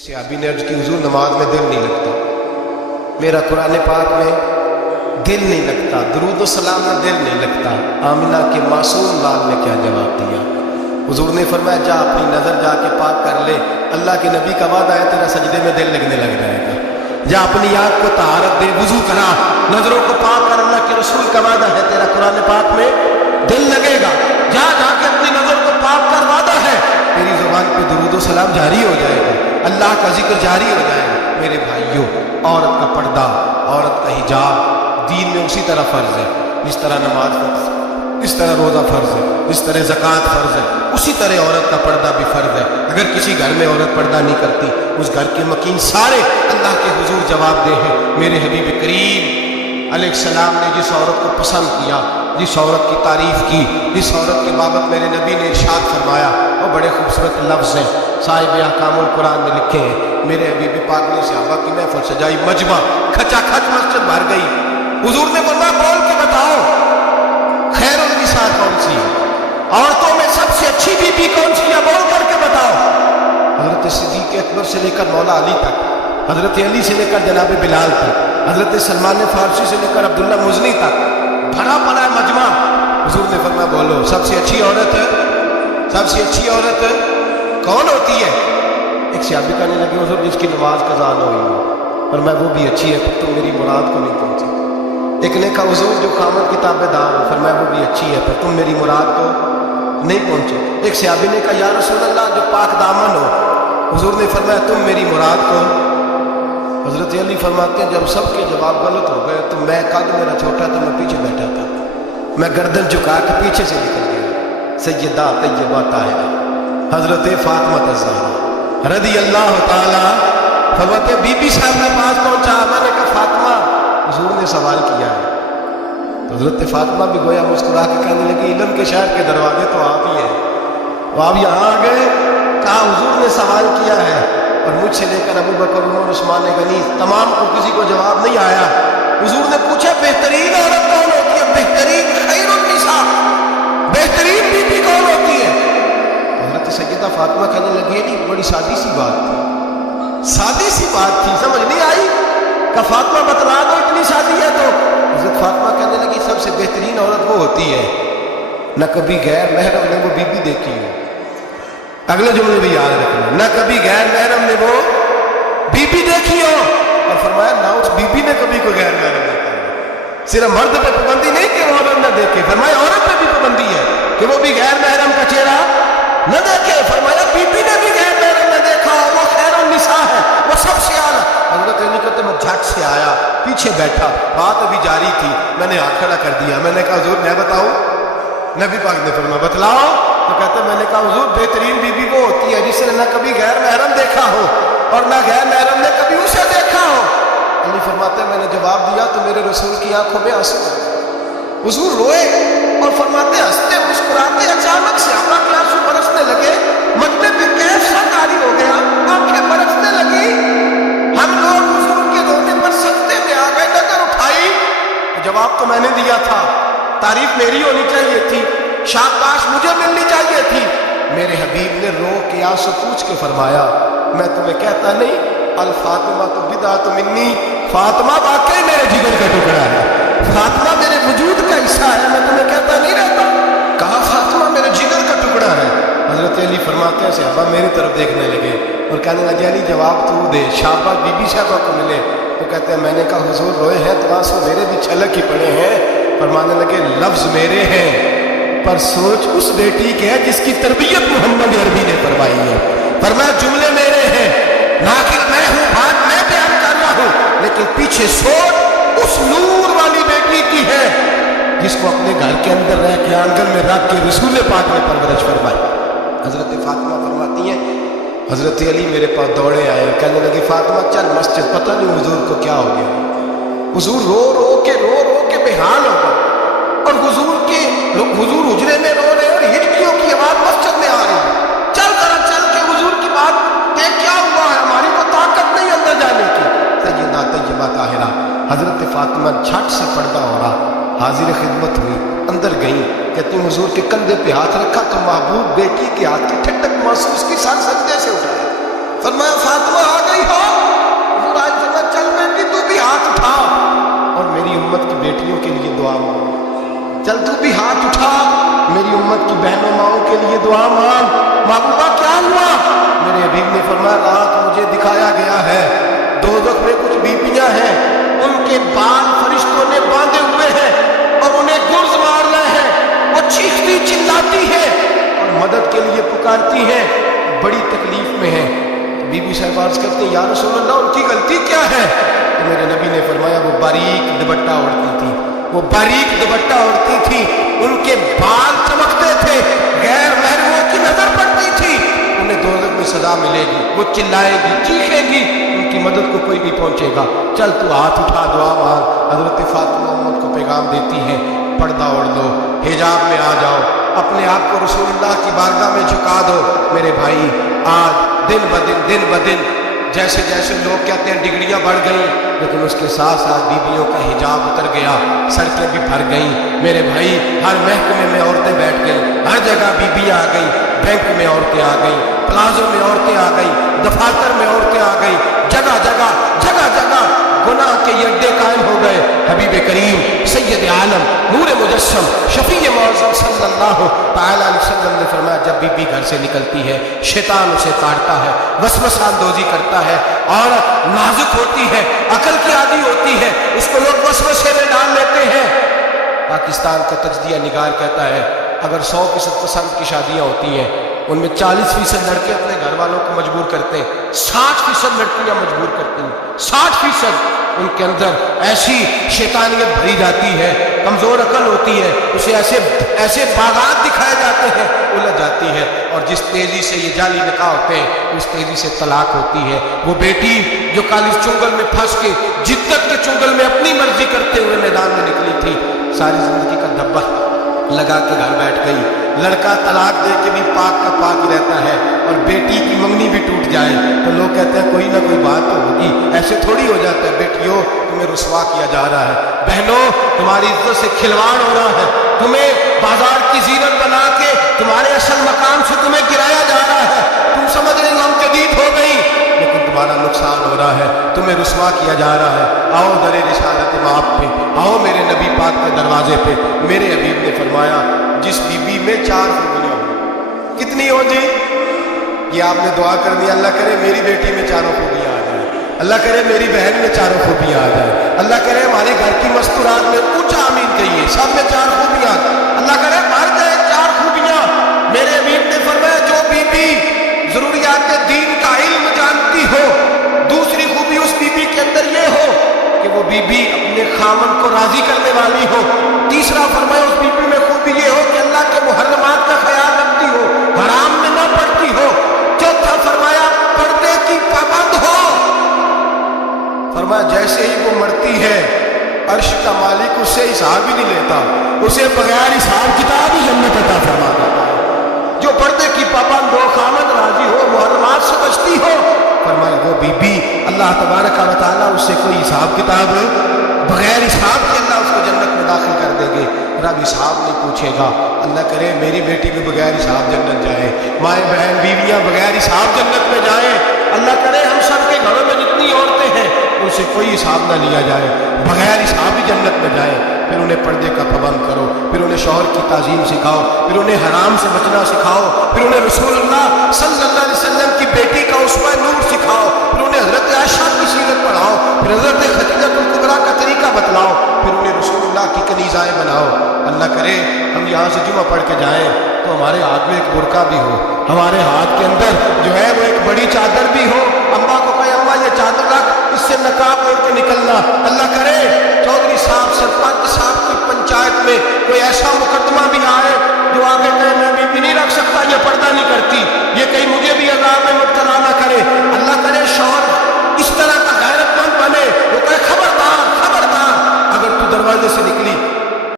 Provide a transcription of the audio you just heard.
सहाबी ने अर्ज की, हुजूर नमाज में दिल नहीं लगता, मेरा कुरान पाक में दिल नहीं लगता, दुरूद सलाम में दिल नहीं लगता। आमिना के मासूम लाल ने क्या जवाब दिया? हुजूर ने फरमाया, जा अपनी नज़र जाके पाक कर ले, अल्लाह के नबी का वादा है तेरा सजदे में दिल लगने लग जाएगा। जा अपनी आँख को तहारत दे, वुजू करा, नजरों को पाक कर, अल्लाह के रसूल का वादा है तेरा कुरान पाक में दिल लगेगा। जा जाके अपनी नजर को पाक कर, वादा है तेरी जुबान पे दुरूद सलाम जारी हो जाएगा, अल्लाह का जिक्र जारी हो जाएगा। मेरे भाइयों, औरत का पर्दा, औरत का हिजाब दीन में उसी तरह फर्ज है जिस तरह नमाज फर्ज है, जिस तरह रोजा फर्ज है, जिस तरह ज़कात फर्ज है, उसी तरह औरत का पर्दा भी फर्ज है। अगर किसी घर में औरत पर्दा नहीं करती, उस घर के मकीन सारे अल्लाह के हुजूर जवाब दे हैं। मेरे हबीब करीम अलैहिस्सलाम ने जिस औरत को पसंद किया, जिस औरत की तारीफ की, जिस औरत की बाबत मेरे नबी ने इरशाद फरमाया, वो बड़े खूबसूरत लफ्ज़ हैं, साहिब अहकामुल कुरान में लिखे हैं। मेरे हबीब पाक ने सहाबा की महफिल सजाई, मजमा खचाखच मस्जिद भर गई। हुजूर ने फरमाया, बोल के बताओ खैरुन निसा कौन सी है, औरतों में सबसे अच्छी बीबी कौन सी है, बोल करके बताओ। हजरत सिद्दीक़ अकबर से लेकर मौला अली तक, हजरत अली से लेकर जनाब बिलाल तक, हजरत सलमान फारसी से लेकर अब्दुल्ला मुज़नी तक भरा पड़ा है मजमा। हुजूर ने फरमाया, बोलो सबसे अच्छी औरत है, सबसे अच्छी औरत कौन होती है? एक सहाबी कहने लगे, हुजूर जिसकी नमाज कज़ा न हुई हो, और मैं वो भी अच्छी है, पर तुम मेरी मुराद को नहीं पहुंची। एक ने कहा, हुजूर जो खामद की ताबेदार हो, फरमाया वो भी अच्छी है, पर तुम मेरी मुराद को नहीं पहुंचे। एक सहाबी ने कहा, या रसूल अल्लाह जो पाक दामन हो, हुजूर ने फरमाया तुम मेरी मुराद को। हजरत अली फरमाते हैं, जब सबके जवाब गलत हो गए तो मैं, कद मेरा छोटा था, मैं पीछे बैठा था, मैं गर्दन झुका के पीछे से निकल गया। सैयदा तैयबा ताहिरा हजरत फातिमा ज़हरा रज़ी अल्लाह ताला फरमाते, बीबी साहब के पास पहुंचा, मैंने कहा फातिमा हुजूर ने सवाल किया है। तो हजरत फातिमा भी गोया मुस्कुरा के कहने लगी, इल्म के शहर के दरवाजे तो आप ही हैं, तो आप यहाँ आ गए। कहा हुजूर ने सवाल किया है, और मुझसे लेकर अबू बकर, उमर, उस्मान गनी तमाम को किसी को जवाब नहीं आया। हुजूर ने पूछा, बेहतरीन औरत कौन होती है? बेहतरीन खैरुन निसा, बेहतरीन बीबी कौन होती है? हजरत सैयदा फातिमा कहने लगी, नहीं बड़ी सादी सी बात थी, सादी सी बात थी, समझ नहीं आई। का फातिमा बतला दो, इतनी सादी है तो। हजरत फातिमा कहने लगी, सबसे बेहतरीन औरत वो होती है न कभी गैर महरम ने वो बीबी देखी हो। अगले जुमले भी याद रखना, न कभी गैर महरम ने वो बीबी देखी हो, और फरमाया ना उस बीबी ने कभी कोई गैर महरम देखा। सिर्फ मर्द पे पाबंदी नहीं कि वो औरत न देखे, फरमाया औरत पे भी पाबंदी है कि वो भी गैर महरम का चेहरा न देखे। फरमाया बीबी ने भी गैर महरम न देखा, वो खैरुन निसा है, वो सबसे आला। हजरत अली कहते, मैं झट से आया, पीछे बैठा, बात अभी जारी थी, मैंने हाथ खड़ा कर दिया। मैंने कहा, हुजूर मैं बताऊं? नबी पाक ने फरमाया, बतलाओ। तो कहते, मैंने कहा, हुजूर बेहतरीन बीबी वो होती है जिसने न कभी गैर महरम देखा हो और न गैर महरम ने कभी उसे देखा हो। अली फरमाते, मैंने जवाब दिया तो मेरे रसूल की आंखों में आंसू आ गए। हुजूर रोए और फरमाते, हंसते मुस्कुराते, अचानक से आका के आंसू बरसने लगे, मजमे पे कैसा तारी हो गया, आंखें बरसने लगी। हम लोग हुजूर के रोने पर सजदे में आ गए, नजर उठाई तो जवाब तो मैंने दिया था, तारीफ मेरी होनी चाहिए थी, शाबाश मुझे मिलनी चाहिए थी। मेरे हबीब ने रो के आंसू पूछ के फरमाया, मैं तुम्हें कहता नहीं, अल फातिमा तो बिदात मिन्नी, फातिमा वाकई मेरे जिगर का टुकड़ा है, फातिमा मेरे वजूद का हिस्सा है, मैं तुम्हें कहता नहीं रहता। कहा फातिमा मेरे जिगर का टुकड़ा है। हजरत अली फरमाते हैं, सहाबा मेरी तरफ देखने लगे और कहने लगे, अली जवाब तू दे, शाबाश बीबी साहबा को मिले। तो कहते हैं, मैंने कहा हुजूर रोए हैं तो आंसू मेरे भी छलक ही पड़े हैं। फरमाने लगे, लफ्ज मेरे हैं पर सोच उस बेटी के है जिसकी तरबियत मोहम्मद अरबी ने फरमाई है। फरमाया जुमले मेरे हैं, नाकिल मैं हूँ, बात मैं बयान कर रहा हूँ, लेकिन पीछे सोच उस नूर वाली बेटी की है जिसको अपने घर के अंदर रह के आंगन में रख के रसूल पाक ने परवरिश फरमाई। हजरत फातिमा फरमाती हैं, हजरत अली मेरे पास दौड़े आए, कहने लगे, फातिमा चल मस्जिद, पता नहीं हुजूर को क्या हो गया। हुजूर रो रो के बेहाल हो गए, और हुजूर हुजरे में रो रहे और हिचकियों की आवाज मस्जिद में आ रही है। चल के हुजूर की बात देख, क्या हुआ है, हमारी को ताकत नहीं अंदर जाने की। सैयदा तैयबा ताहिरा हजरत फातिमा झट से पर्दा हो रहा, हाजिर खिदमत हुई, अंदर गई, कहती हुजूर के कंधे पे हाथ रखा तो महबूब बेटी के हाथ की ठंडक महसूस की, सर सजदे से उठाया, फरमाया फातिमा उम्मत की बहनों माओं के लिए दुआ मांग। महबूबा क्या हुआ? मेरे हबीब ने फरमाया रात मुझे दिखाया गया है दोज़ख में कुछ बीबियां हैं, उनके बाल फरिश्तों ने बांधे हुए हैं और उन्हें गुर्ज मार रहे हैं। वो चीखती चिल्लाती है और मदद के लिए पुकारती हैं, बड़ी तकलीफ में है। बीबी साहब अर्ज करते हैं या रसूल अल्लाह उनकी गलती क्या है? तो मेरे नबी ने फरमाया वो बारीक दुपट्टा ओढ़ती थी, वो बारीक दुपट्टा ओढ़ती थी, उनके बाल चमकते थे, गैर महरमों की नजर पड़ती थी, उन्हें दोज़ख में सजा मिलेगी, वो चिल्लाएगी चीखेगी, उनकी मदद को कोई नहीं पहुंचेगा। चल तू हाथ उठा दुआ मांग। हजरत फातिमा उम्मत को पैगाम देती हैं पर्दा ओढ़ लो, हिजाब में आ जाओ, अपने आप को रसूलुल्लाह की बारगाह में झुका दो। मेरे भाई आज दिन ब दिन जैसे जैसे लोग कहते हैं डिग्रियां बढ़ गई, लेकिन उसके साथ साथ बीबियों का हिजाब उतर गया, सड़कें भी भर गई। मेरे भाई हर महकमे में औरतें बैठ गई, हर जगह बीबियां आ गई, बैंक में औरतें आ गई, प्लाजो में औरतें आ गई, दफातर में औरतें आ गई, जगह जगह गुनाह के ये अड्डे कायम हो गए। हबीब करीम सैयद आलम नूर मुजस्सम शफीए मौज़म सल्लल्लाहु तआला अलैहि वसल्लम ने फरमाया जब बीबी घर से निकलती है शैतान उसे काटता है, वसवसा अंदोज़ी करता है, औरत नाजुक होती है, अकल की आदी होती है, उसको लोग वसवसे में डाल लेते हैं। पाकिस्तान का तजदिया निगार कहता है अगर 100% पसंद की शादियाँ होती हैं उनमें 40% लड़के अपने घर वालों को मजबूर करते हैं, 60% लड़कियां मजबूर करती हैं, 60% उनके अंदर ऐसी शैतानियत भरी जाती है, कमजोर अकल होती है, उसे ऐसे बागात दिखाए जाते हैं, उलझ जाती है, और जिस तेजी से ये जाली निकाह होते हैं उस तेजी से तलाक होती है। वो बेटी जो काली चुंगल में फंस के जिद्दत के चुंगल में अपनी मर्जी करते हुए मैदान में निकली थी, सारी जिंदगी का धब्बा लगा के घर बैठ गई। लड़का तलाक दे के भी पाक का पाक ही रहता है, और बेटी की मंगनी भी टूट जाए तो लोग कहते हैं कोई ना कोई बात तो होगी, ऐसे थोड़ी हो जाता है। बेटियों तुम्हें रुसवा किया जा रहा है, बहनों तुम्हारी इज्जत से खिलवाड़ हो रहा है, तुम्हें बाजार की जीनत बना के तुम्हारे असल मकाम से तुम्हें गिराया जा रहा है। तुम समझ रही हो हम जदीद हो गई, लेकिन तुम्हारा नुकसान हो रहा है, तुम्हें रुसवा किया जा रहा है। आओ दरे रिसालत माप पे, आओ मेरे नबी पाक के दरवाजे पे। मेरे हबीब ने फरमाया जिस बीबी में 4 खूबियां हो, कितनी हो जी? ये आपने दुआ कर दी अल्लाह करे मेरी बेटी में 4 खूबियां आ जाए, अल्लाह करे मेरी बहन में 4 खूबियां आ जाए, अल्लाह करे हमारे घर की मस्तूरात में ऊंचा आमीन कहिए सब में 4 खूबियां, अल्लाह करे मर गए 4 खूबियां। मेरे हबीब ने फरमाया जो बीबी जरूरियात दीन का इल्म जानती हो, दूसरी खूबी उस बीबी के अंदर ये हो कि वो बीबी अपने खामन को राजी करने वाली हो, तीसरा फरमाया उस बीबी में खूबी ये हो कि अल्लाह के मुहर्रमात का ख्याल रखती हो, हराम में ना पड़ती हो, चौथा फरमाया पर्दे की पाबंद हो। फरमाया जैसे ही वो मरती है अर्श का मालिक उससे हिसाब ही नहीं लेता, उसे बगैर हिसाब किताब ही जन्नत अता फरमा देता है। जो पर्दे की पाबंद हो, खामन राजी हो, मुहर्रमात से बचती हो, फरमाया वो बीबी अल्लाह तबारक व तआला उससे कोई हिसाब किताब बगैर हिसाब के अल्लाह उसको जन्नत में दाखिल कर देंगे। रब हिसाब नहीं पूछेगा। अल्लाह करे मेरी बेटी भी बगैर हिसाब जन्नत जाए, माएँ बहन बीवियाँ बगैर हिसाब जन्नत में जाए। अल्लाह करे हम सब के घरों में जितनी औरतें हैं उनसे कोई हिसाब ना लिया जाए, बगैर हिसाब ही जन्नत में जाए। फिर उन्हें पर्दे का पाबंद करो, फिर उन्हें शौहर की ताज़ीम सिखाओ, फिर उन्हें हराम से बचना सिखाओ, फिर उन्हें रसूलुल्लाह सल्लल्लाहु अलैहि वसल्लम की बेटी का उस्वा नूर सिखाओ, फिर उन्हें हज़रत आयशा की सीरत पढ़ाओ, फिर हज़रत खदीजतुल कुबरा का तरीका बतलाओ, फिर उन्हें रसूलुल्लाह की कनीज़ाएँ बनाओ। अल्लाह करे हम यहाँ से जुमा पढ़ के जाएँ तो हमारे हाथ में एक बुरका भी हो, हमारे हाथ के अंदर जो है वो एक बड़ी चादर भी हो। अम्मा को कहे अम्मा ये चादर रख, इससे नकाब ओढ़ के निकलना,